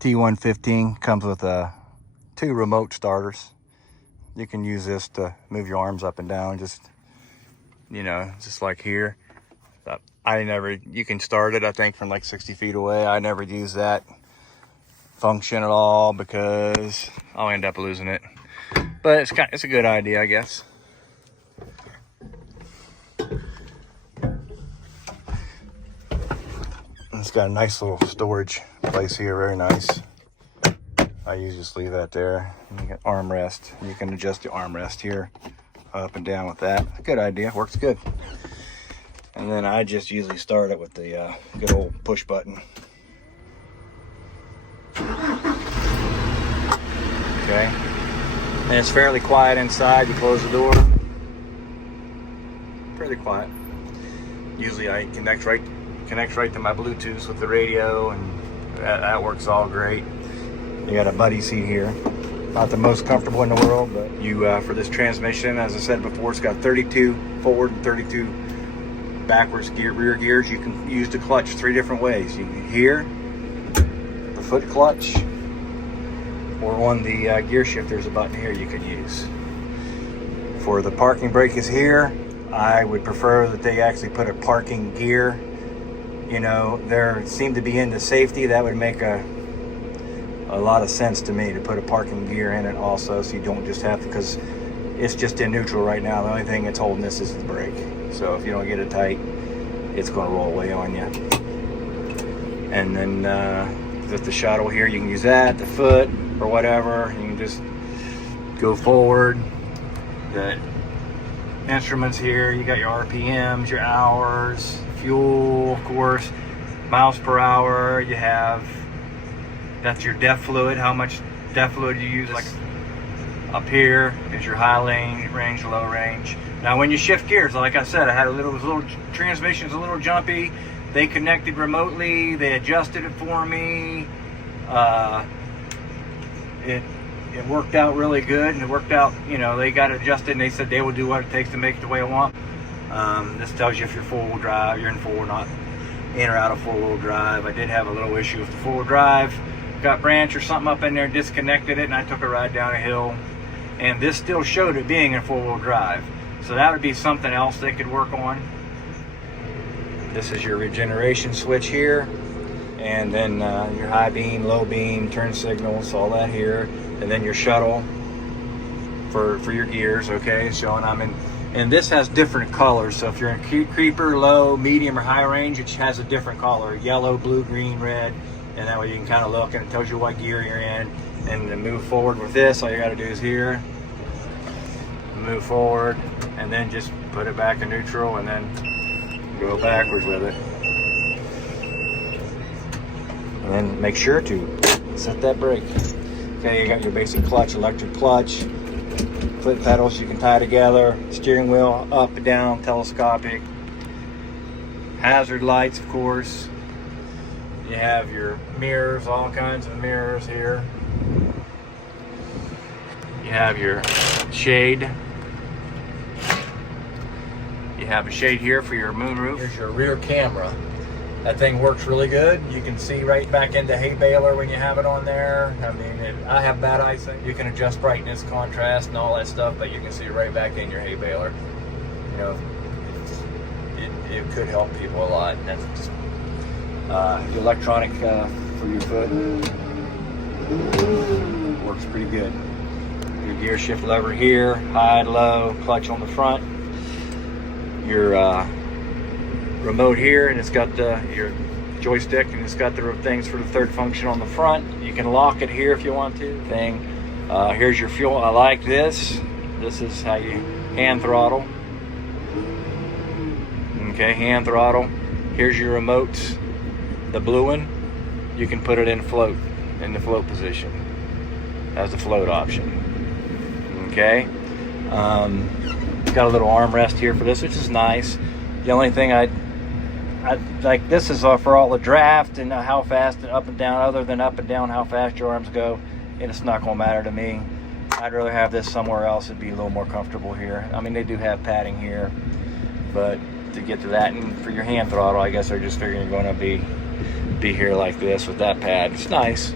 T115 comes with 2 remote starters. You can use this to move your arms up and down, just, you know, just like here. You can start it, I think, from like 60 feet away. I never use that function at all because I'll end up losing it. But it's a good idea, I guess. It's got a nice little storage place here, very nice. I usually just leave that there. You got armrest. You can adjust the armrest here, up and down with that. Good idea, works good. And then I just usually start it with the good old push button. Okay, and it's fairly quiet inside. You close the door, fairly quiet. Usually I connects right to my Bluetooth with the radio, and that works all great. You got a buddy seat here, not the most comfortable in the world, but you for this transmission, as I said before, it's got 32 forward and 32 backwards rear gears. You can use the clutch 3 different ways. You can here, the foot clutch, or on the gear shift, there's a button here you can use. For the parking brake is here. I would prefer that they actually put a parking gear. You know, there seem to be into safety. That would make a lot of sense to me, to put a parking gear in it also, so you don't just have to, because it's just in neutral right now. The only thing that's holding this is the brake. So if you don't get it tight, it's going to roll away on you. And then with the shuttle here, you can use that, the foot, or whatever. You can just go forward. The instruments here, you got your RPMs, your hours, fuel, of course, miles per hour. You have, that's your DEF fluid, how much DEF fluid you use. Like up here is your high range, low range. Now when you shift gears, like I said, I had little transmission's a little jumpy. They connected remotely, they adjusted it for me. It worked out really good, and it worked out, you know, they got it adjusted, and they said they will do what it takes to make it the way I want. This tells you if you're four-wheel drive, you're in or out of four-wheel drive. I did have a little issue with the four-wheel drive. Got branch or something up in there, disconnected it, and I took a ride down a hill, and this still showed it being in four-wheel drive. So that would be something else they could work on. This is your regeneration switch here, and then your high beam, low beam, turn signals, all that here, and then your shuttle for your gears. Okay, showing I'm in. And this has different colors, so if you're in creeper, low, medium, or high range, it has a different color: yellow, blue, green, red, and that way you can kind of look, and it tells you what gear you're in. And to move forward with this, all you got to do is here, move forward, and then just put it back in neutral, and then go backwards with it. And then make sure to set that brake. Okay, you got your basic clutch, electric clutch, foot pedals you can tie together, steering wheel up and down, telescopic, hazard lights, of course. You have your mirrors, all kinds of mirrors here. You have your shade. You have a shade here for your moonroof. Here's your rear camera. That thing works really good. You can see right back into hay baler when you have it on there. I mean, I have bad eyesight. You can adjust brightness, contrast, and all that stuff, but you can see right back in your hay baler. You know, it could help people a lot. And that's just the electronic for your foot works pretty good. Your gear shift lever here, high, low, clutch on the front. Your remote here, and it's got your joystick, and it's got the things for the third function on the front. You can lock it here if you want to. Here's your fuel. I like this. This is how you hand throttle. Okay, hand throttle. Here's your remotes. The blue one, you can put it in the float position as the float option. Okay, got a little armrest here for this, which is nice. The only thing I like, this is for all the draft and how fast and up and down, other than up and down, how fast your arms go, and it's not going to matter to me. I'd rather have this somewhere else. It'd be a little more comfortable here. I mean, they do have padding here, but to get to that, and for your hand throttle, I guess they're just figuring you're going to be here like this with that pad. It's nice.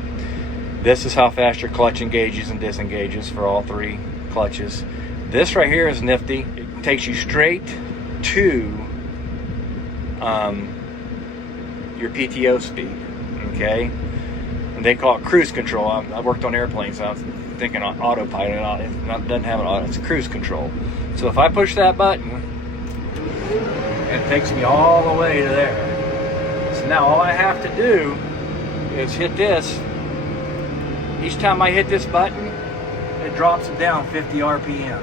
This is how fast your clutch engages and disengages for all 3 clutches. This right here is nifty. It takes you straight to your PTO speed, okay? And they call it cruise control. I worked on airplanes, so I was thinking on autopilot. It doesn't have an auto, it's cruise control. So if I push that button, it takes me all the way to there. So now all I have to do is hit this. Each time I hit this button, it drops it down 50 RPM.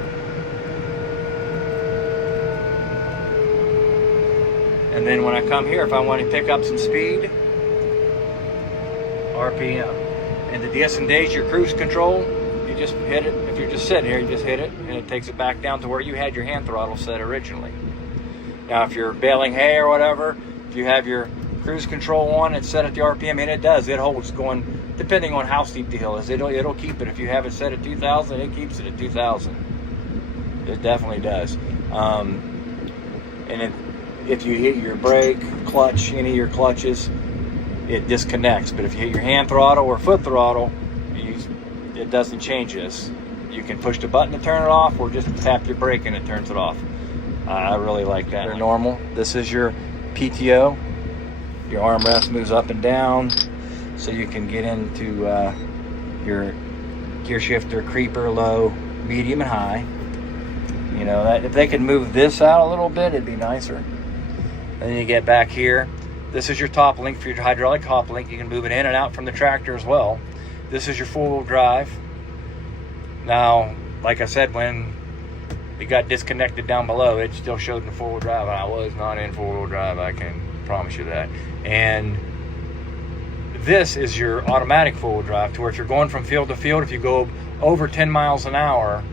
And then when I come here, if I want to pick up some speed, RPM. And to disengage your cruise control, you just hit it. If you're just sitting here, you just hit it, and it takes it back down to where you had your hand throttle set originally. Now, if you're baling hay or whatever, if you have your cruise control on and set at the RPM, and it does, it holds going, depending on how steep the hill is, it'll keep it. If you have it set at 2,000, it keeps it at 2,000. It definitely does. And if you hit your brake, clutch, any of your clutches, it disconnects. But if you hit your hand throttle or foot throttle, it doesn't change this. You can push the button to turn it off, or just tap your brake and it turns it off. I really like that. They're normal. This is your PTO. Your armrest moves up and down, so you can get into your gear shifter, creeper, low, medium, and high. You know, that if they could move this out a little bit, it'd be nicer. Then you get back here. This is your top link for your hydraulic hop link. You can move it in and out from the tractor as well. This is your four-wheel drive. Now, like I said, when it got disconnected down below, it still showed in four-wheel drive. I was not in four-wheel drive, I can promise you that. And this is your automatic four-wheel drive, to where if you're going from field to field, if you go over 10 miles an hour,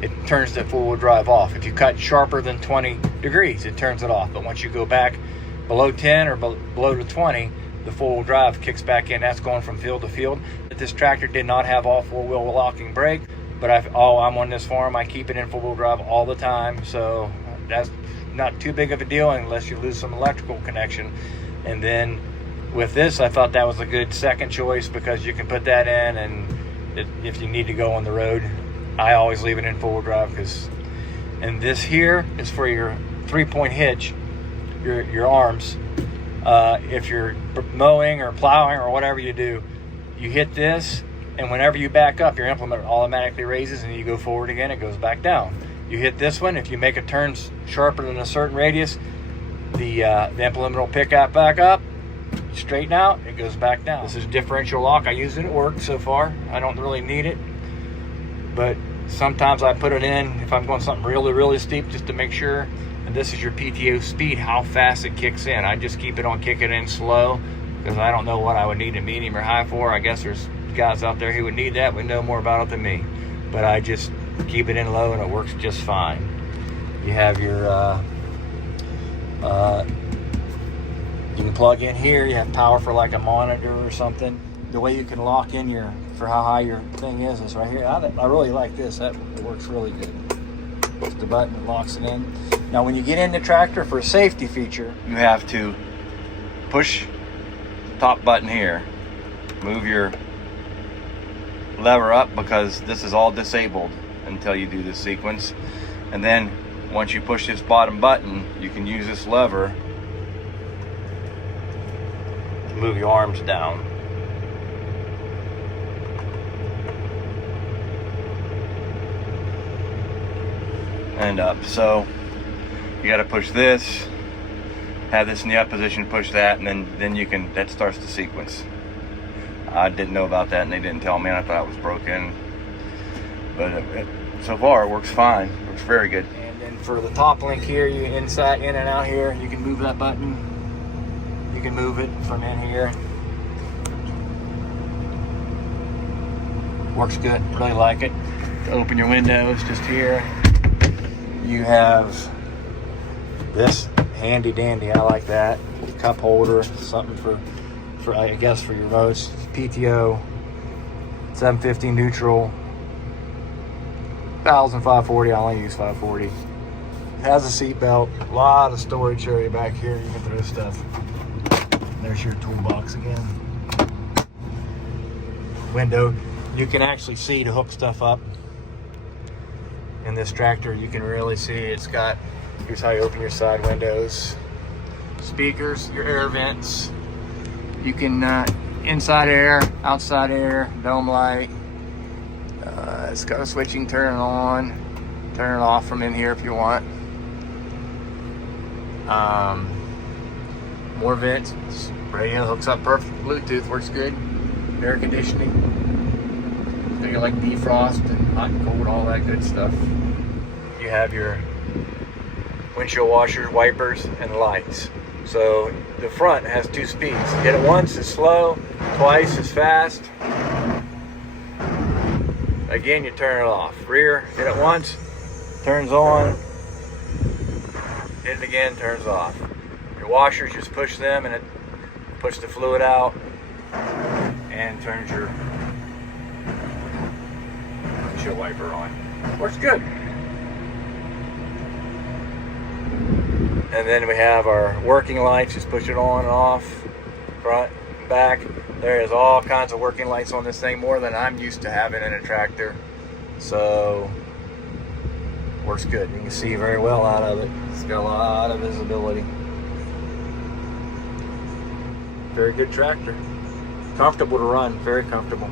it turns the four-wheel drive off. If you cut sharper than 20 degrees, it turns it off. But once you go back below 10 or below to 20, the four-wheel drive kicks back in. That's going from field to field. This tractor did not have all four-wheel locking brake, but I'm on this farm, I keep it in four-wheel drive all the time, so that's not too big of a deal unless you lose some electrical connection. And then with this, I thought that was a good second choice, because you can put that in, and if you need to go on the road, I always leave it in four-wheel drive. And this here is for your three-point hitch, your arms. If you're mowing or plowing or whatever you do, you hit this, and whenever you back up, your implement automatically raises, and you go forward again, it goes back down. You hit this one, if you make a turn sharper than a certain radius, the implement will pick that back up, straighten out, it goes back down. This is differential lock. I use it at work so far. I don't really need it, but sometimes I put it in if I'm going something really, really steep, just to make sure. And this is your PTO speed, how fast it kicks in. I just keep it on kicking in slow, because I don't know what I would need a medium or high for. I guess there's guys out there who would need that, would know more about it than me. But I just keep it in low, and it works just fine. You have your, you can plug in here. You have power for like a monitor or something. The way you can lock in for how high your thing is right here. I really like this. It works really good. It's the button that locks it in. Now, when you get in the tractor, for a safety feature, you have to push the top button here, move your lever up, because this is all disabled until you do this sequence. And then once you push this bottom button, you can use this lever to move your arms down. And up. So you got to push this, have this in the up position, push that, and then you can, that starts the sequence. I didn't know about that, and they didn't tell me, and I thought it was broken. But so far it works fine. It works very good. And then for the top link here, you inside, in and out here, you can move that button. You can move it from in here. Works good. Really like it. To open your windows, just here. You have this handy dandy. I like that. Cup holder, something for I guess for your most PTO. 750 neutral. 1,540. I only use 540. It has a seat belt. A lot of storage area back here. You can throw stuff. There's your toolbox again. window. You can actually see to hook stuff up in this tractor. You can really see it's got, here's how you open your side windows, speakers, your air vents. You can inside air, outside air, dome light. It's got a switching, turn it on, turn it off from in here if you want. More vents. Radio hooks up perfect. Bluetooth works good. Air conditioning. So you like defrost and hot and cold, all that good stuff. You have your windshield washer, wipers, and lights. So the front has 2 speeds. Hit it once, it's slow. Twice, it's fast. Again, you turn it off. Rear, hit it once, turns on. Hit it again, turns off. Your washers, just push them and it push the fluid out and turns your windshield wiper on. Works good. And then we have our working lights, just push it on and off, front, back. There is all kinds of working lights on this thing, more than I'm used to having in a tractor. So, works good. You can see very well out of it. It's got a lot of visibility. Very good tractor. Comfortable to run, very comfortable.